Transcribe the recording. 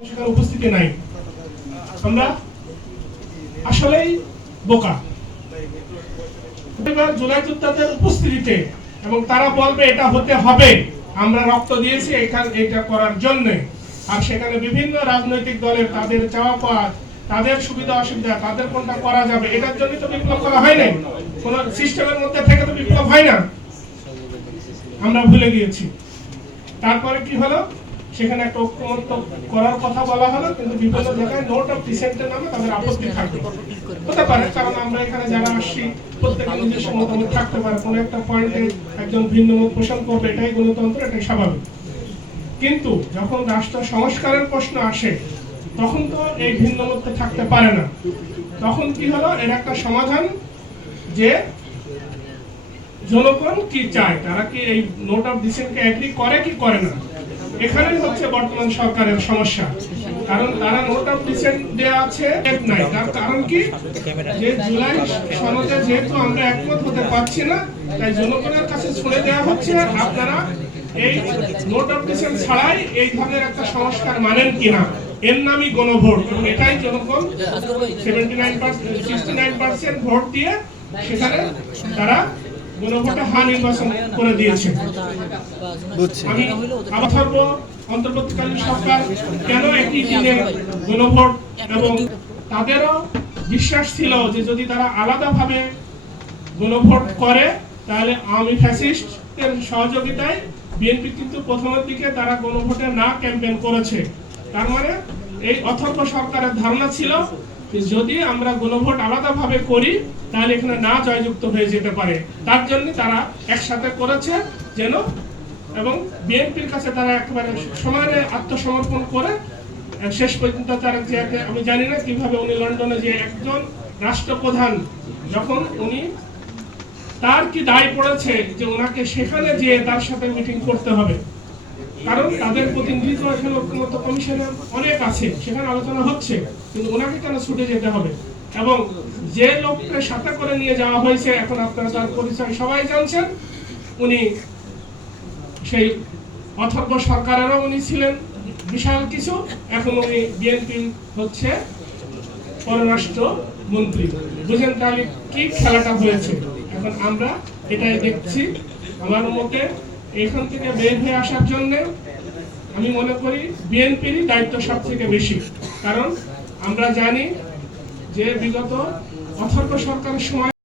সেখানে উপস্থিতি নাই। আমরা আসলেই বোকা। জুলাই যোদ্ধাদের উপস্থিতিতে এবং তারা বলবে এটা হতে হবে, আমরা রক্ত দিয়েছি এটা করার জন্য। আর সেখানে বিভিন্ন রাজনৈতিক দলের তাদের চাওয়া পাওয়া, তাদের সুবিধা অসুবিধা, তাদের কোনটা করা যাবে, এটার জন্য তো বিপ্লব করা হয় নাই। কোন সিস্টেমের মধ্যে থেকে তো বিপ্লব হয় না, আমরা ভুলে গিয়েছি। তারপরে কি হলো, সেখানে একটা ঐক্যমত্য করার কথা বলা হলো, কিন্তু বিভিন্ন জায়গায় নোট অফ ডিসেন্টের নামে তাদের আপত্তি থাকবে, হতে পারে। কারণ আমরা এখানে যারা আসছি প্রত্যেকের নিজস্ব মতামত থাকতে পারে, কোনো একটা পয়েন্টে একজন ভিন্ন মত পোষণ করবে, এটাই গণতন্ত্র, এটাই স্বাভাবিক। কিন্তু যখন রাষ্ট্র সংস্কারের প্রশ্ন আসে তখন তো এই ভিন্ন মত থাকতে পারে না। তখন কি হলো, এর একটা সমাধান যে জনগণ কি চায়, তারা কি এই নোট অফ ডিসেন্টকে এগ্রি করে কি করে না। এখানেই হচ্ছে বর্তমান সরকারের সমস্যা। কারণ তারা নোট অফ ডিসেন্ট দেয়া আছে নাই, তার কারণ কি, যে জুলাই সনদে যেহেতু আমরা একমত হতে পারছি না, তাই জনগণের কাছে শুনে দেওয়া হচ্ছে আপনারা এই নোট অফ ডিসেন্ট ছাড়াই এই ধরনের একটা সংস্কার মানেন কিনা। এর নামই গণভোট, এবং এটাই জনগণ 69% ভোট দিয়ে সেখানে তারা গণভোটে হ্যাঁ নির্বাচন করে দিয়েছে। আমি আবার ধরবো, অন্তর্বর্তীকালীন সরকার কেন একই দিনে গণভোট, এবং তাদেরও বিশ্বাস ছিল যে যদি তারা আলাদাভাবে গণভোট করে তাহলে আওয়ামী ফ্যাসিস্টের সহযোগিতায় বিএনপি কিন্তু প্রথমের দিকে তারা গণভোটে না ক্যাম্পেইন করেছে। তার মানে এই অথর্ব সরকারের ধারণা ছিল যদি আমরা গণভোট আলাদাভাবে করি তাহলে এখানে না জয়যুক্ত হয়ে যেতে পারে। তার জন্য তারা একসাথে করেছে যেন, এবং বিএনপির কাছে তারা একেবারে সমানে আত্মসমর্পণ করে শেষ পর্যন্ত তারা যে, আমি জানি না কিভাবে উনি লন্ডনে যে একজন রাষ্ট্রপ্রধান, যখন উনি তার কি দায় পড়েছে যে ওনাকে সেখানে যে তার সাথে মিটিং করতে হবে, কারণ তাদের প্রতিনিধিত্ব এখানে ঐক্যমত্য কমিশনের অনেক আছে, সেখানে আলোচনা হচ্ছে, কিন্তু ওনাকে কেন ছুটে যেতে হবে। এবং যে লোককে সাথে করে নিয়ে যাওয়া হয়েছে, এখন আপনারা তার পরিচয় সবাই জানছেন, উনি সেই অথর্ব সরকারেরও উনি ছিলেন বিশাল কিছু, এখন উনি বিএনপি হচ্ছে পররাষ্ট্র মন্ত্রী। বুঝেন তাহলে কি খেলাটা হয়েছে। এখন আমরা এটাই দেখছি। আমার মতে এখান থেকে বের হয়ে আসার জন্য আমি মনে করি বিএনপিরই দায়িত্ব সব থেকে বেশি। কারণ আমরা জানি যে বিগত অথর্ব সরকারের সময়